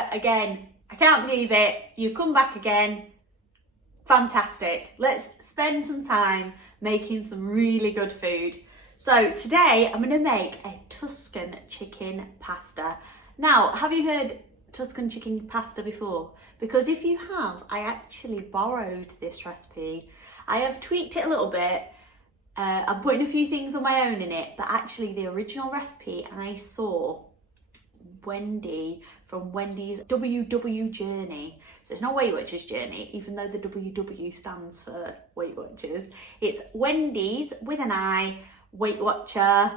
Rebecca, again, I can't believe it. You come back again. Fantastic. Let's spend some time making some really good food. So today I'm going to make a Tuscan chicken pasta. Now, have you heard Tuscan chicken pasta before? Because if you have, I actually borrowed this recipe. I have tweaked it a little bit. I'm putting a few things on my own in it, but actually the original recipe I saw Wendi from Wendy's WW Journey. So it's not Weight Watchers Journey, even though the WW stands for Weight Watchers. It's Wendy's with an I, Weight Watcher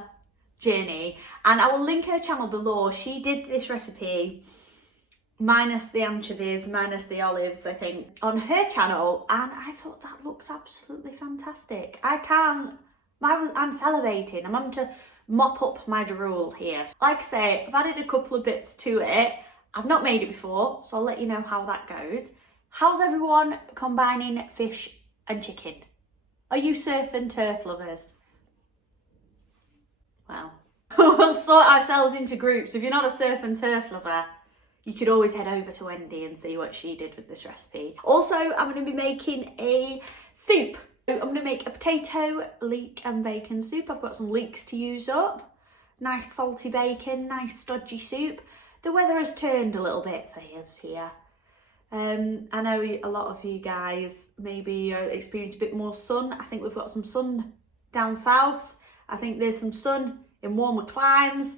Journey. And I will link her channel below. She did this recipe minus the anchovies, minus the olives, I think, on her channel, and I thought that looks absolutely fantastic. I'm salivating. I'm having to mop up my drool here. Like I say, I've added a couple of bits to it. I've not made it before, so I'll let you know how that goes. How's everyone combining fish and chicken? Are you surf and turf lovers? Well, we'll sort ourselves into groups. If you're not a surf and turf lover, you could always head over to Wendi and see what she did with this recipe. Also, I'm going to be making a soup. I'm going to make a potato, leek and bacon soup. I've got some leeks to use up. Nice salty bacon, nice stodgy soup. The weather has turned a little bit for us here. I know a lot of you guys maybe experience a bit more sun. I think we've got some sun down south. I think there's some sun in warmer climes.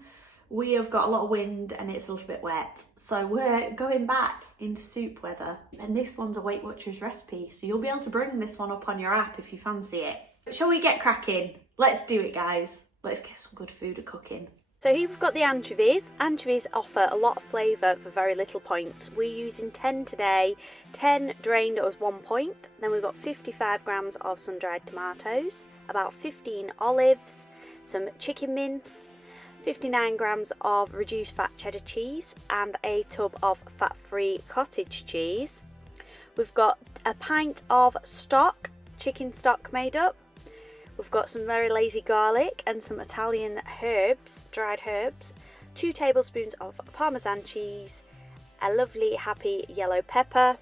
We have got a lot of wind and it's a little bit wet. So we're going back into soup weather. And this one's a Weight Watchers recipe. So you'll be able to bring this one up on your app if you fancy it. But shall we get cracking? Let's do it, guys. Let's get some good food cooking. So here we've got the anchovies. Anchovies offer a lot of flavour for very little points. We're using 10 today, 10 drained at 1 point. Then we've got 55 grams of sun-dried tomatoes, about 15 olives, some chicken mince, 59 grams of reduced fat cheddar cheese and a tub of fat-free cottage cheese. We've got a pint of stock, chicken stock made up. We've got some very lazy garlic and some Italian herbs, dried herbs, 2 tablespoons of Parmesan cheese, a lovely happy yellow pepper,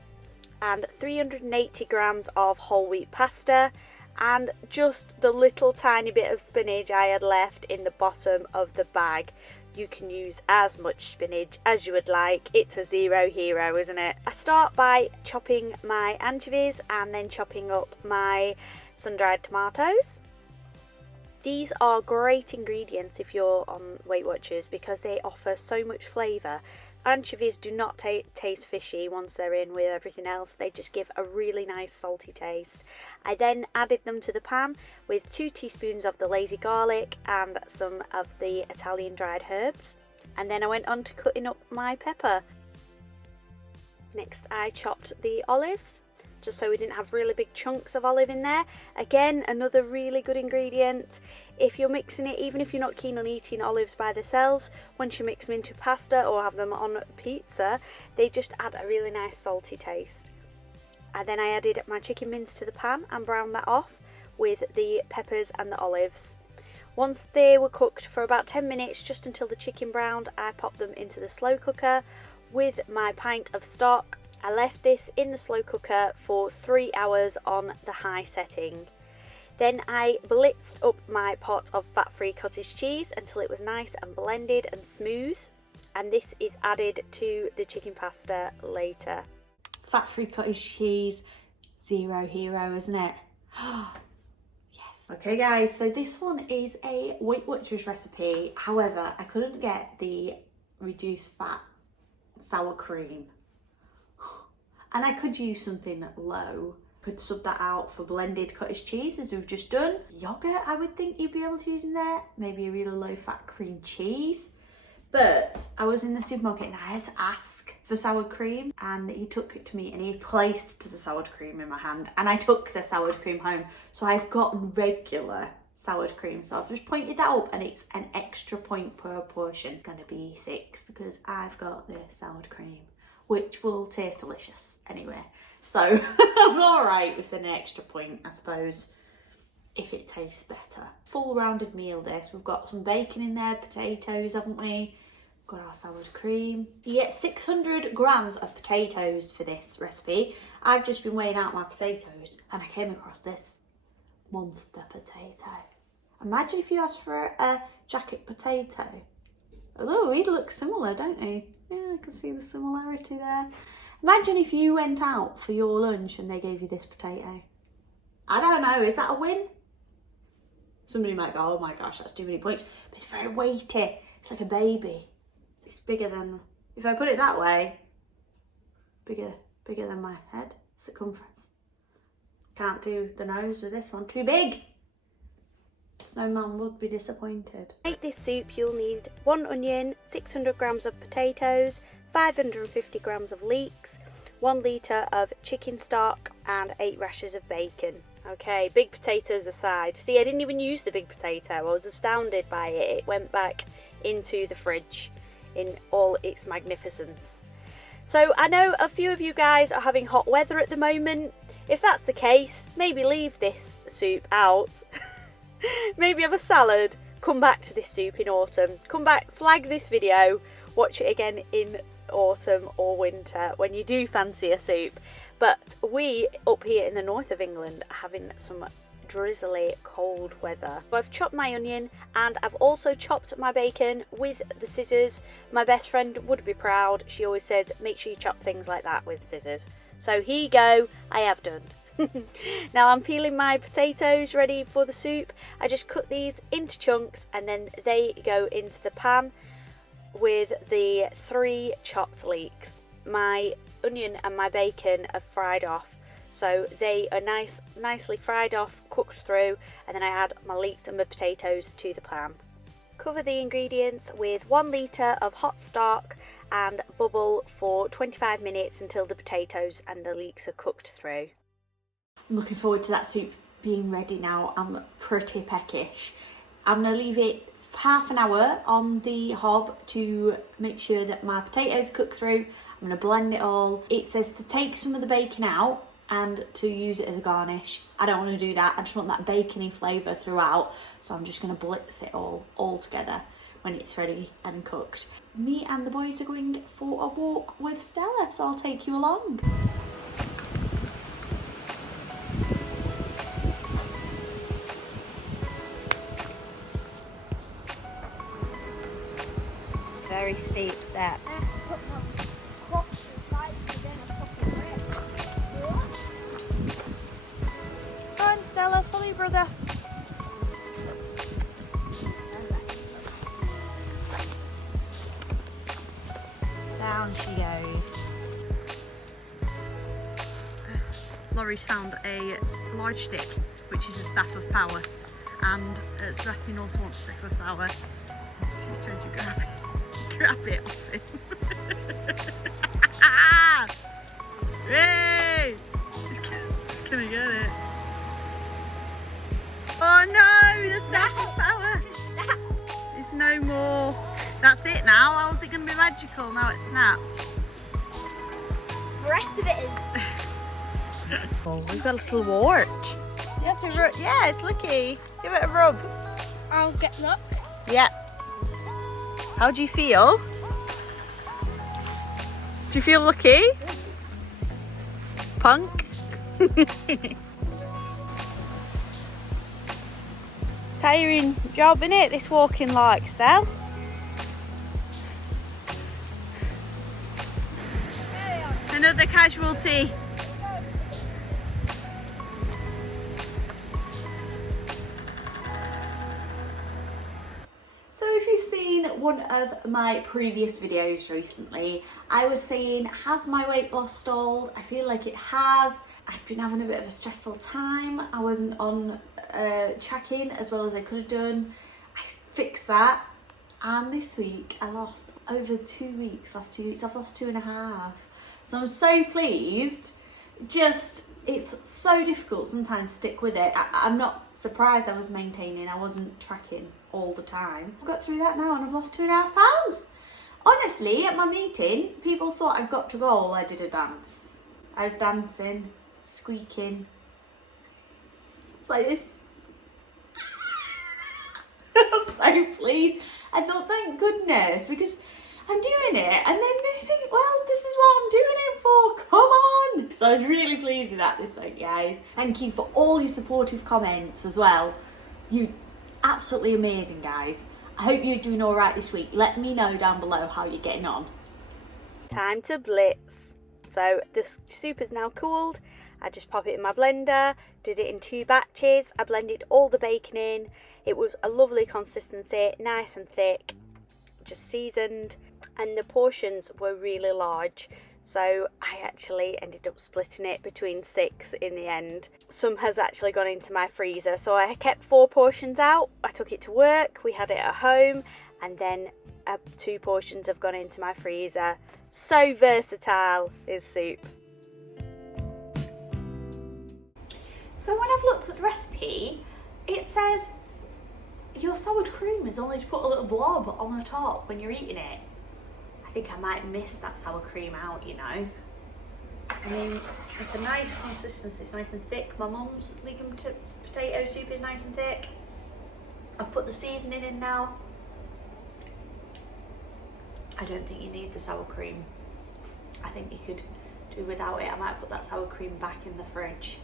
and 380 grams of whole wheat pasta, and just the little tiny bit of spinach I had left in the bottom of the bag. You can use as much spinach as you would like. It's a zero hero, isn't it? I start by chopping my anchovies and then chopping up my sun-dried tomatoes. These are great ingredients if you're on Weight Watchers because they offer so much flavour. Anchovies do not taste fishy once they're in with everything else. They just give a really nice salty taste. I then added them to the pan with 2 teaspoons of the lazy garlic and some of the Italian dried herbs. And then I went on to cutting up my pepper. Next I chopped the olives, just so we didn't have really big chunks of olive in there. Again, another really good ingredient. If you're mixing it, even if you're not keen on eating olives by themselves, once you mix them into pasta or have them on pizza, they just add a really nice salty taste. And then I added my chicken mince to the pan and browned that off with the peppers and the olives. Once they were cooked for about 10 minutes, just until the chicken browned, I popped them into the slow cooker with my pint of stock. I left this in the slow cooker for 3 hours on the high setting. Then I blitzed up my pot of fat-free cottage cheese until it was nice and blended and smooth. And this is added to the chicken pasta later. Fat-free cottage cheese, zero hero, isn't it? Yes. Okay guys, so this one is a Weight Watchers recipe. However, I couldn't get the reduced fat sour cream. And I could use something low. Could sub that out for blended cottage cheese as we've just done. Yogurt, I would think you'd be able to use in there. Maybe a really low fat cream cheese. But I was in the supermarket and I had to ask for sour cream, and he took it to me and he placed the sour cream in my hand and I took the sour cream home. So I've gotten regular sour cream. So I've just pointed that up and it's an extra point per portion. It's gonna be 6 because I've got the sour cream, which will taste delicious anyway. So I'm all right with an extra point, I suppose, if it tastes better. Full rounded meal this. We've got some bacon in there, potatoes, haven't we? Got our salad cream. You get 600 grams of potatoes for this recipe. I've just been weighing out my potatoes and I came across this monster potato. Imagine if you asked for a jacket potato. Although he'd look similar, don't he? Yeah, I can see the similarity there. Imagine if you went out for your lunch and they gave you this potato. I don't know, is that a win? Somebody might go, oh my gosh, that's too many points. But it's very weighty. It's like a baby. It's bigger than, if I put it that way, bigger than my head circumference. Can't do the nose with this one, too big. Snowman would be disappointed. To make this soup, you'll need 1 onion, 600 grams of potatoes, 550 grams of leeks, 1 litre of chicken stock and 8 rashers of bacon. Okay, big potatoes aside. See, I didn't even use the big potato. I was astounded by it. It went back into the fridge in all its magnificence. So I know a few of you guys are having hot weather at the moment. If that's the case, maybe leave this soup out. Maybe have a salad. Come back to this soup in autumn. Come back, flag this video, watch it again in autumn or winter when you do fancy a soup. But we up here in the north of England are having some drizzly cold weather. So I've chopped my onion and I've also chopped my bacon with the scissors. My best friend would be proud. She always says make sure you chop things like that with scissors. So here you go, I have done. Now I'm peeling my potatoes ready for the soup. I just cut these into chunks and then they go into the pan with the 3 chopped leeks. My onion and my bacon are fried off, so they are nicely fried off, cooked through, and then I add my leeks and my potatoes to the pan. Cover the ingredients with 1 litre of hot stock and bubble for 25 minutes until the potatoes and the leeks are cooked through. I'm looking forward to that soup being ready now. I'm pretty peckish. I'm going to leave it half an hour on the hob to make sure that my potatoes cook through. I'm going to blend it all. It says to take some of the bacon out and to use it as a garnish. I don't want to do that. I just want that bacony flavour throughout. So I'm just going to blitz it all together when it's ready and cooked. Me and the boys are going for a walk with Stella, so I'll take you along. Very steep steps. Go on, Stella, follow your brother. Down she goes. Laurie's found a large stick, which is a staff of power, and Sebastian also wants a stick of power. She's trying to grab it off him. Hey! He's gonna get it. Oh no! The staff of power! It's no more. That's it now. How's it gonna be magical now it's snapped? The rest of it is. Oh, we've got a little wart. You have to rub. Yeah, it's lucky. Give it a rub. I'll get luck. Yeah. How do you feel? Do you feel lucky? Punk? Tiring job, innit? This walking like, Stel? Another casualty. So if you've seen one of my previous videos recently, I was saying, has my weight loss stalled? I feel like it has. I've been having a bit of a stressful time. I wasn't on tracking as well as I could have done. I fixed that. And this week I lost over 2 weeks, last 2 weeks, I've lost 2.5. So I'm so pleased. Just, it's so difficult sometimes to stick with it. I'm not surprised I was maintaining, I wasn't tracking all the time. I've got through that now and I've lost 2.5 pounds. Honestly, at my meeting, people thought I got to goal. I did a dance. I was dancing, squeaking. It's like this. I was so pleased. I thought, thank goodness, because I'm doing it, and then they think, well, this is what I'm doing it for, come on. So I was really pleased with that this week, guys. Thank you for all your supportive comments as well. You absolutely amazing, guys. I hope you're doing all right this week. Let me know down below how you're getting on. Time to blitz. So the soup is now cooled. I just pop it in my blender, did it in 2 batches. I blended all the bacon in. It was a lovely consistency, nice and thick, just seasoned, and the portions were really large. So I actually ended up splitting it between 6 in the end. Some has actually gone into my freezer. So I kept 4 portions out. I took it to work, we had it at home, and then 2 portions have gone into my freezer. So versatile is soup. So when I've looked at the recipe, it says your sour cream is only to put a little blob on the top when you're eating it. I think I might miss that sour cream out, you know. I mean, it's a nice consistency, it's nice and thick. My mum's legume potato soup is nice and thick. I've put the seasoning in now. I don't think you need the sour cream. I think you could do without it. I might put that sour cream back in the fridge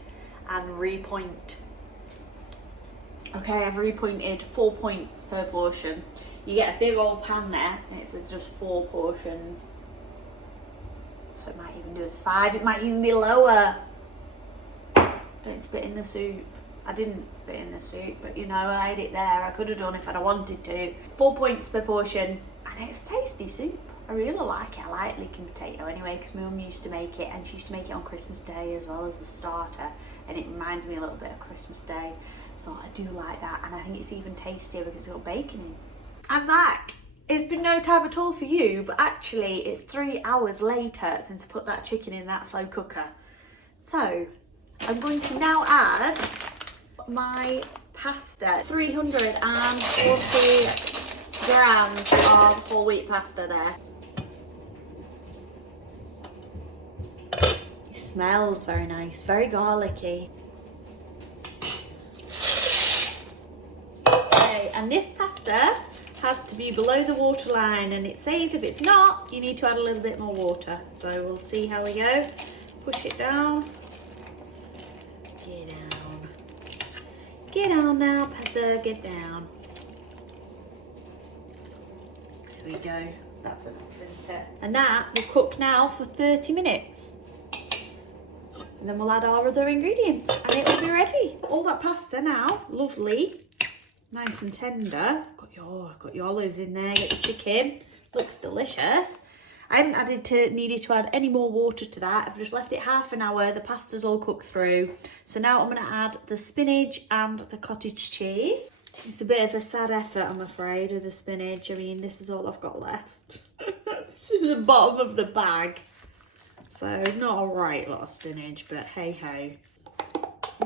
and repoint. Okay, I've repointed 4 points per portion. You get a big old pan there and it says just 4 portions. So it might even do as 5, it might even be lower. Don't spit in the soup. I didn't spit in the soup, but you know, I had it there. I could have done if I'd have wanted to. 4 points per portion, and it's tasty soup. I really like it. I like leeking potato anyway, because my mum used to make it, and she used to make it on Christmas Day as well as a starter, and it reminds me a little bit of Christmas Day. So I do like that, and I think it's even tastier because it's got bacon in. I'm back. It's been no time at all for you, but actually it's 3 hours later since I put that chicken in that slow cooker. So I'm going to now add my pasta, 340 grams of whole wheat pasta there. It smells very nice, very garlicky. Okay, and this pasta has to be below the waterline, and it says if it's not, you need to add a little bit more water. So we'll see how we go. Push it down. Get down. Get down now, pasta, get down. There we go. That's enough, isn't it? And that will cook now for 30 minutes. And then we'll add our other ingredients and it will be ready. All that pasta now, lovely, nice and tender. Got your olives in there, got your chicken. Looks delicious. I haven't needed to add any more water to that. I've just left it half an hour. The pasta's all cooked through. So now I'm going to add the spinach and the cottage cheese. It's a bit of a sad effort, I'm afraid, with the spinach. I mean, this is all I've got left. This is the bottom of the bag. So not a right lot of spinach, but hey ho.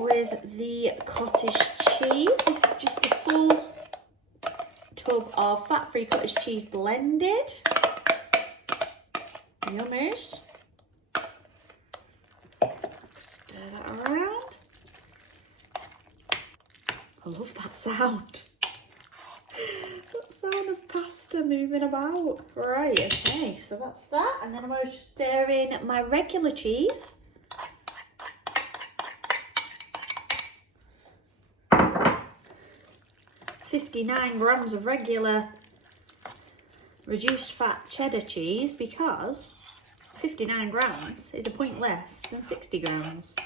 With the cottage cheese, this is just a full tub of fat-free cottage cheese blended. Yummers. Stir that around. I love that sound. That sound of pasta moving about. Right, okay, so that's that. And then I'm going to stir in my regular cheese. $59 grams of regular reduced fat cheddar cheese, because 59 grams is a point less than 60 grams.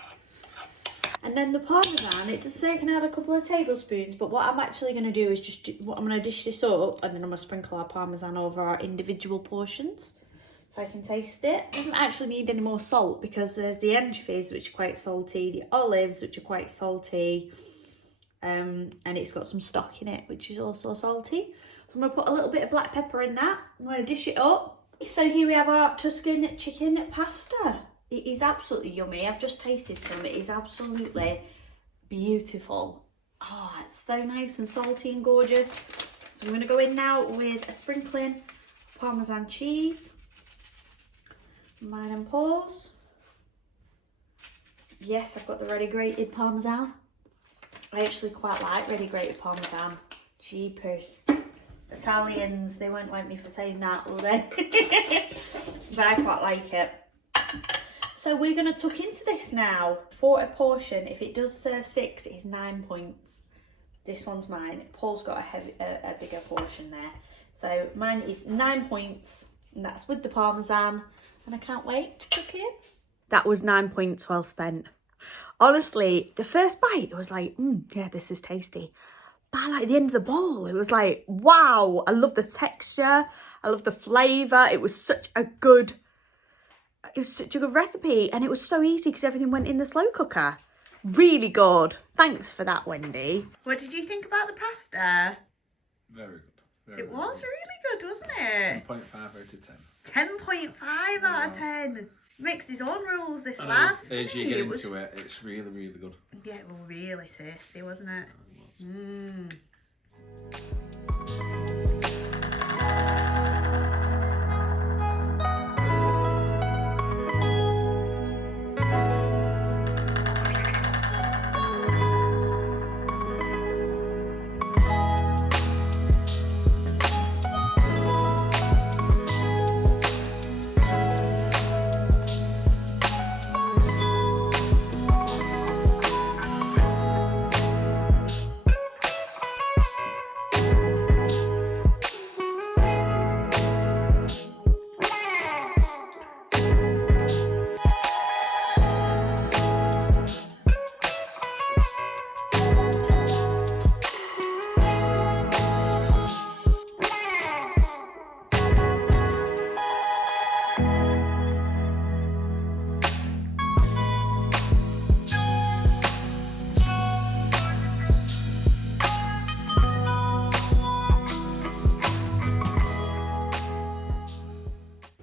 And then the parmesan, it does say I can add a couple of tablespoons, but what I'm actually going to do is I'm going to dish this up, and then I'm going to sprinkle our parmesan over our individual portions so I can taste it. It doesn't actually need any more salt, because there's the anchovies, which are quite salty, the olives, which are quite salty, and it's got some stock in it, which is also salty. I'm going to put a little bit of black pepper in that. I'm going to dish it up. So here we have our Tuscan chicken pasta. It is absolutely yummy. I've just tasted some. It is absolutely beautiful. Oh, it's so nice and salty and gorgeous. So I'm going to go in now with a sprinkling of Parmesan cheese. Mine and pause. Yes, I've got the ready grated Parmesan. I actually quite like ready grated Parmesan. Jeepers. Italians, they won't like me for saying that, will they? But I quite like it. So we're going to tuck into this now. For a portion, if it does serve 6, it is 9 points. This one's mine. Paul's got a bigger portion there. So mine is 9 points, and that's with the parmesan, and I can't wait to cook it. That was 9 points well spent. Honestly, the first bite, it was like, yeah, this is tasty. But like at the end of the bowl, it was like, wow, I love the texture. I love the flavour. It was such a good recipe, and it was so easy because everything went in the slow cooker. Really good. Thanks for that, Wendy. What did you think about the pasta? Very good. It was really good, wasn't it? 10.5 out of 10. 10.5 out of 10. Makes his own rules, this lad. As you get into it, it's really, really good. Yeah, it was really tasty, wasn't it?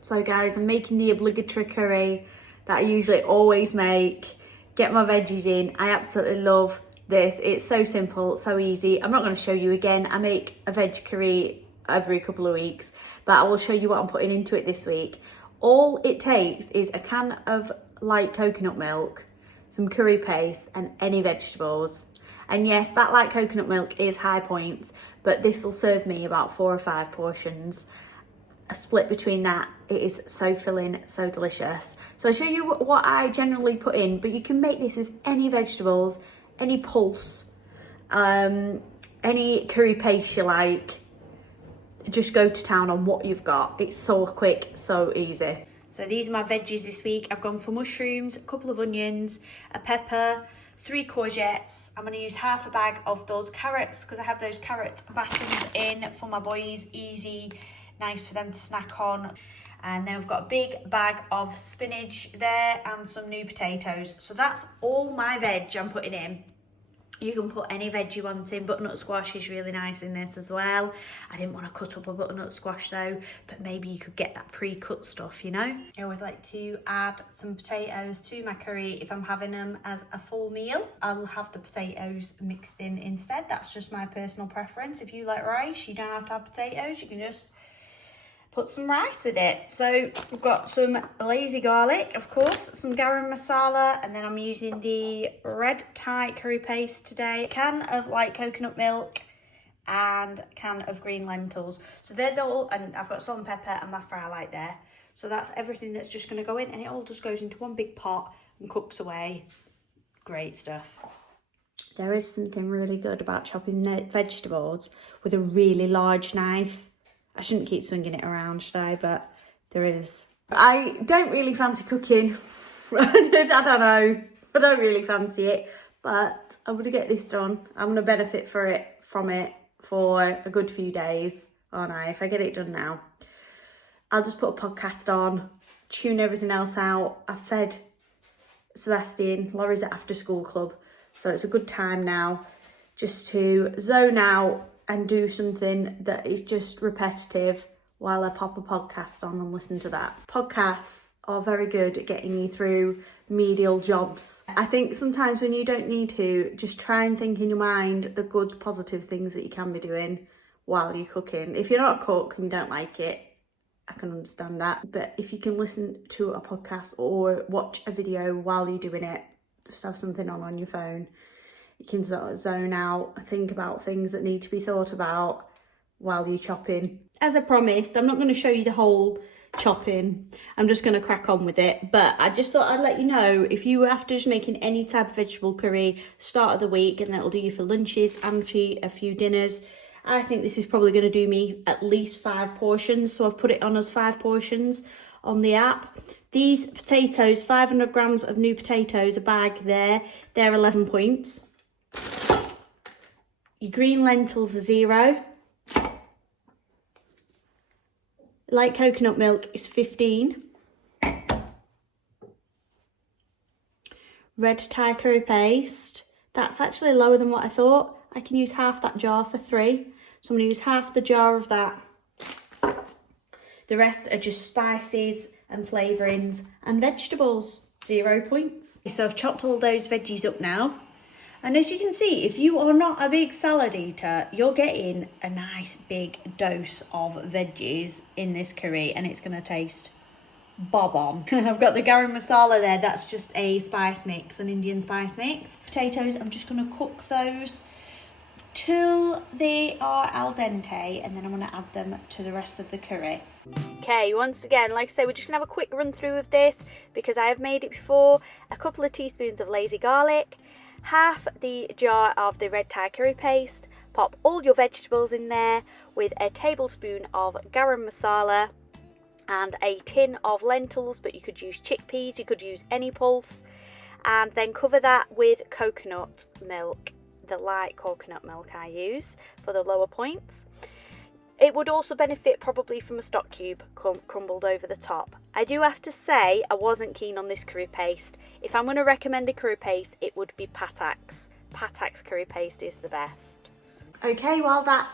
So guys, I'm making the obligatory curry that I usually always make. Get my veggies in. I absolutely love this. It's so simple, so easy. I'm not going to show you again. I make a veg curry every couple of weeks, but I will show you what I'm putting into it this week. All it takes is a can of light coconut milk, some curry paste, and any vegetables. And yes, that light coconut milk is high points, but this will serve me about 4 or 5 portions. A split between that, it is so filling, so delicious. So I'll show you what I generally put in, but you can make this with any vegetables, any pulse, any curry paste you like. Just go to town on what you've got. It's so quick, so easy. So these are my veggies this week. I've gone for mushrooms, a couple of onions, a pepper, 3 courgettes. I'm going to use half a bag of those carrots because I have those carrot battens in for my boys. Easy, nice for them to snack on. And then we've got a big bag of spinach there and some new potatoes. So that's all my veg I'm putting in. You can put any veg you want in. Butternut squash is really nice in this as well. I didn't want to cut up a butternut squash though, but maybe you could get that pre-cut stuff, you know. I always like to add some potatoes to my curry if I'm having them as a full meal. I'll have the potatoes mixed in instead. That's just my personal preference. If you like rice, you don't have to have potatoes. You can just put some rice with it. So we've got some lazy garlic, of course, some garam masala, and then I'm using the red Thai curry paste today, a can of light coconut milk, and a can of green lentils. So they're all, and I've got salt and pepper and my fry light there. So that's everything that's just going to go in, and it all just goes into one big pot and cooks away. Great stuff. There is something really good about chopping the vegetables with a really large knife. I shouldn't keep swinging it around, should I? But there is. I don't really fancy cooking. I don't know. I don't really fancy it. But I'm going to get this done. I'm going to benefit from it for a good few days, aren't I? If I get it done now. I'll just put a podcast on, tune everything else out. I've fed Sebastian. Laurie's at after school club. So it's a good time now just to zone out and do something that is just repetitive while I pop a podcast on and listen to that. Podcasts are very good at getting you through medial jobs. I think sometimes when you don't need to, just try and think in your mind the good, positive things that you can be doing while you're cooking. If you're not a cook and you don't like it, I can understand that. But if you can listen to a podcast or watch a video while you're doing it, just have something on your phone. You can sort of zone out, think about things that need to be thought about, while you're chopping. As I promised, I'm not going to show you the whole chopping. I'm just going to crack on with it. But I just thought I'd let you know, if you were after just making any type of vegetable curry start of the week, and that'll do you for lunches and for a few dinners, I think this is probably going to do me at least 5 portions. So I've put it on as 5 portions on the app. These potatoes, 500 grams of new potatoes, a bag there, they're 11 points. Your green lentils are 0. Light coconut milk is 15. Red Thai curry paste, that's actually lower than what I thought. I can use half that jar for 3. So I'm going to use half the jar of that. The rest are just spices and flavourings and vegetables, 0 points. So I've chopped all those veggies up now. And as you can see, if you are not a big salad eater, you're getting a nice big dose of veggies in this curry, and it's going to taste bob on. I've got the garam masala there, that's just a spice mix, an Indian spice mix. Potatoes, I'm just going to cook those till they are al dente, and then I'm going to add them to the rest of the curry. Okay, once again, like I say, we're just going to have a quick run through of this because I have made it before. A couple of teaspoons of lazy garlic, half the jar of the red Thai curry paste, pop all your vegetables in there with a tablespoon of garam masala and a tin of lentils, but you could use chickpeas, you could use any pulse, and then cover that with coconut milk, the light coconut milk I use for the lower points. It would also benefit probably from a stock cube crumbled over the top. I do have to say I wasn't keen on this curry paste. If I'm going to recommend a curry paste, it would be Patak's. Patak's curry paste is the best. Okay, while that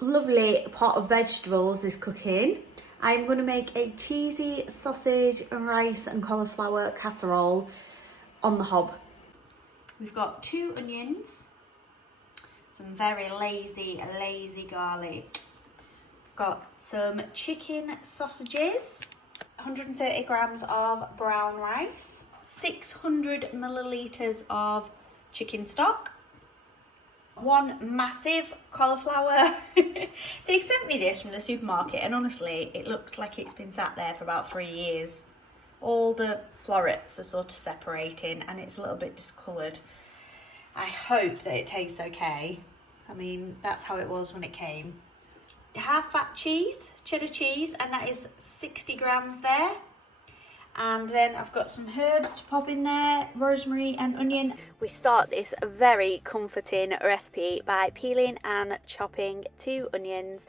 lovely pot of vegetables is cooking, I'm going to make a cheesy sausage and rice and cauliflower casserole on the hob. We've got 2 onions, some very lazy garlic. Got some chicken sausages, 130 grams of brown rice, 600 millilitres of chicken stock, 1 massive cauliflower. They sent me this from the supermarket, and honestly, it looks like it's been sat there for about 3 years. All the florets are sort of separating and it's a little bit discoloured. I hope that it tastes okay. I mean, that's how it was when it came. Half fat cheese, cheddar cheese, and that is 60 grams there. And then I've got some herbs to pop in there, rosemary and onion. We start this very comforting recipe by peeling and chopping 2 onions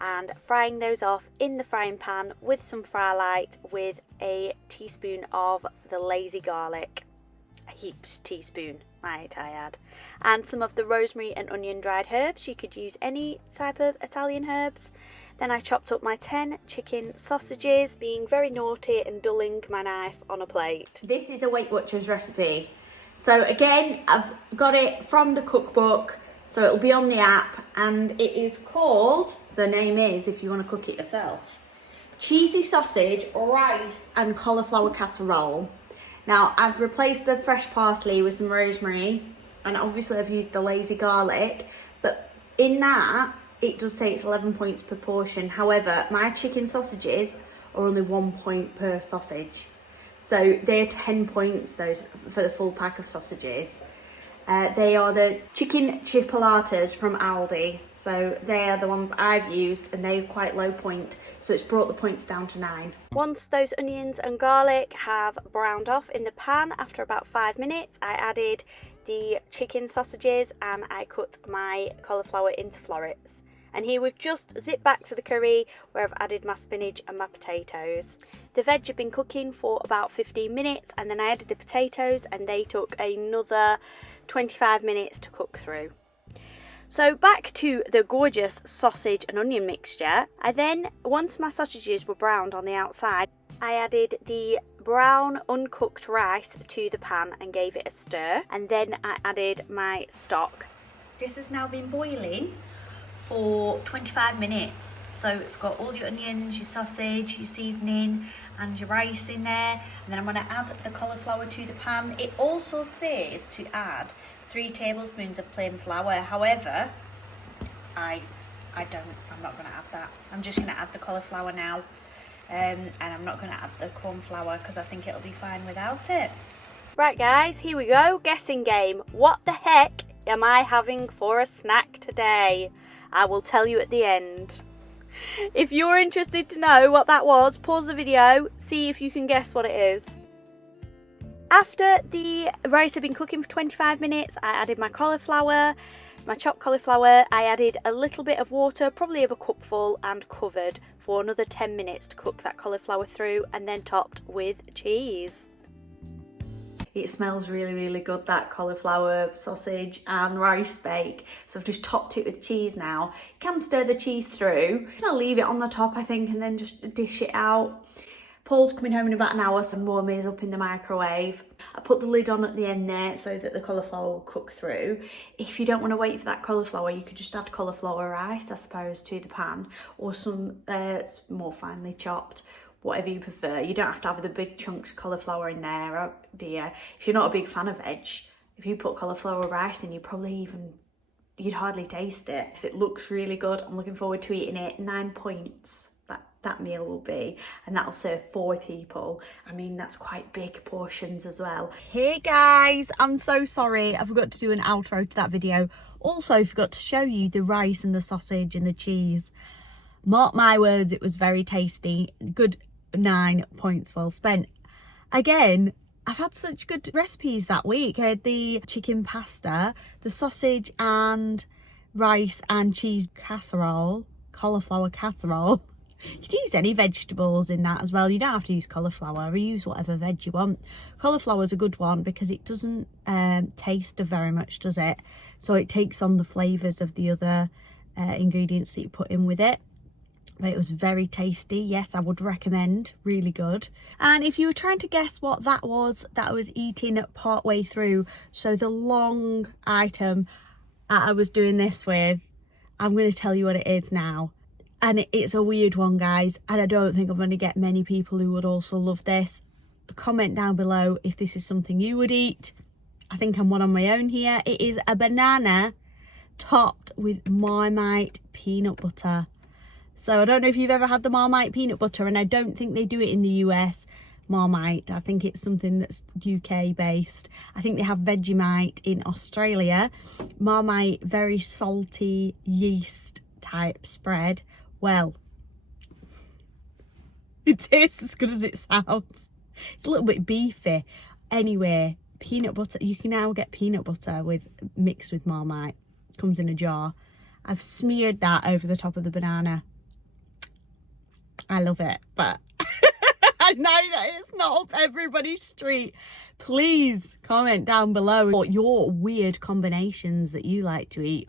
and frying those off in the frying pan with some fry light with a teaspoon of the lazy garlic. A heaped teaspoon, might I add. And some of the rosemary and onion dried herbs. You could use any type of Italian herbs. Then I chopped up my 10 chicken sausages, being very naughty and dulling my knife on a plate. This is a Weight Watchers recipe. So again, I've got it from the cookbook, so it'll be on the app, and it is called, the name is, if you want to cook it yourself, cheesy sausage, rice and cauliflower casserole. Now, I've replaced the fresh parsley with some rosemary, and obviously I've used the lazy garlic, but in that, it does say it's 11 points per portion. However, my chicken sausages are only 1 point per sausage. So they're 10 points, those, for the full pack of sausages. They are the chicken chipolatas from Aldi. So they are the ones I've used, and they're quite low point. So it's brought the points down to 9. Once those onions and garlic have browned off in the pan, after about 5 minutes, I added the chicken sausages and I cut my cauliflower into florets. And here we've just zipped back to the curry where I've added my spinach and my potatoes. The veg had been cooking for about 15 minutes, and then I added the potatoes and they took another 25 minutes to cook through. So back to the gorgeous sausage and onion mixture. I then, once my sausages were browned on the outside, I added the brown uncooked rice to the pan and gave it a stir. And then I added my stock. This has now been boiling for 25 minutes. So it's got all your onions, your sausage, your seasoning and your rice in there. And then I'm going to add the cauliflower to the pan. It also says to add 3 tablespoons of plain flour. However, I I'm not going to add that. I'm just going to add the cauliflower now. And I'm not going to add the cornflour because I think it'll be fine without it. Right guys, here we go. Guessing game. What the heck am I having for a snack today? I will tell you at the end. If you're interested to know what that was, pause the video, see if you can guess what it is. After the rice had been cooking for 25 minutes, I added my cauliflower, my chopped cauliflower. I added a little bit of water, probably of a cupful, and covered for another 10 minutes to cook that cauliflower through, and then topped with cheese. It smells really, really good, that cauliflower sausage and rice bake. So I've just topped it with cheese now. You can stir the cheese through. I'll leave it on the top, I think, and then just dish it out. Paul's coming home in about an hour, so warm his up in the microwave. I put the lid on at the end there so that the cauliflower will cook through. If you don't want to wait for that cauliflower, you could just add cauliflower rice, I suppose, to the pan, or some more finely chopped, whatever you prefer. You don't have to have the big chunks of cauliflower in there, oh dear. If you're not a big fan of veg, if you put cauliflower rice in, you'd hardly taste it. It looks really good. I'm looking forward to eating it. 9 points. That meal will be, and that'll serve 4 people. I mean, that's quite big portions as well. Hey guys, I'm so sorry I forgot to do an outro to that video. Also forgot to show you the rice and the sausage and the cheese. Mark my words, it was very tasty. Good 9 points well spent. Again, I've had such good recipes that week. I had the chicken pasta, the sausage and rice and cheese casserole, cauliflower casserole. You can use any vegetables in that as well. You don't have to use cauliflower, or use whatever veg you want. Cauliflower is a good one because it doesn't taste very much, does it? So it takes on the flavours of the other ingredients that you put in with it. But it was very tasty. Yes, I would recommend. Really good. And if you were trying to guess what that was that I was eating part way through, so the long item that I was doing this with, I'm going to tell you what it is now. And it's a weird one, guys, and I don't think I'm going to get many people who would also love this. Comment down below if this is something you would eat. I think I'm one on my own here. It is a banana topped with Marmite peanut butter. So I don't know if you've ever had the Marmite peanut butter, and I don't think they do it in the US, Marmite. I think it's something that's UK based. I think they have Vegemite in Australia. Marmite, very salty yeast type spread. Well, it tastes as good as it sounds. It's a little bit beefy. Anyway, peanut butter. You can now get peanut butter mixed with Marmite. Comes in a jar. I've smeared that over the top of the banana. I love it, but I know that it's not up everybody's street. Please comment down below what your weird combinations that you like to eat.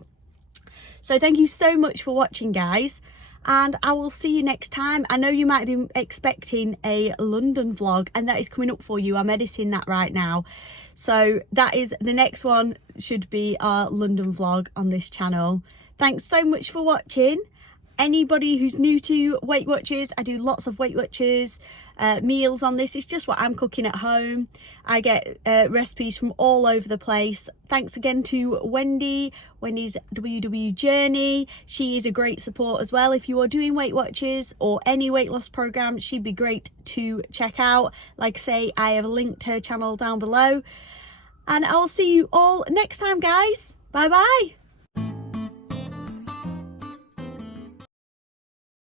So thank you so much for watching, guys. And I will see you next time. I know you might be expecting a London vlog, and that is coming up for you. I'm editing that right now. So that is the next one, should be our London vlog on this channel. Thanks so much for watching. Anybody who's new to Weight Watchers, I do lots of Weight Watchers meals on this. It's just what I'm cooking at home. I get recipes from all over the place. Thanks again to Wendi, Wendy's WW Journey. She is a great support as well. If you are doing Weight Watchers or any weight loss program, she'd be great to check out. Like I say, I have linked her channel down below. And I'll see you all next time, guys. Bye bye.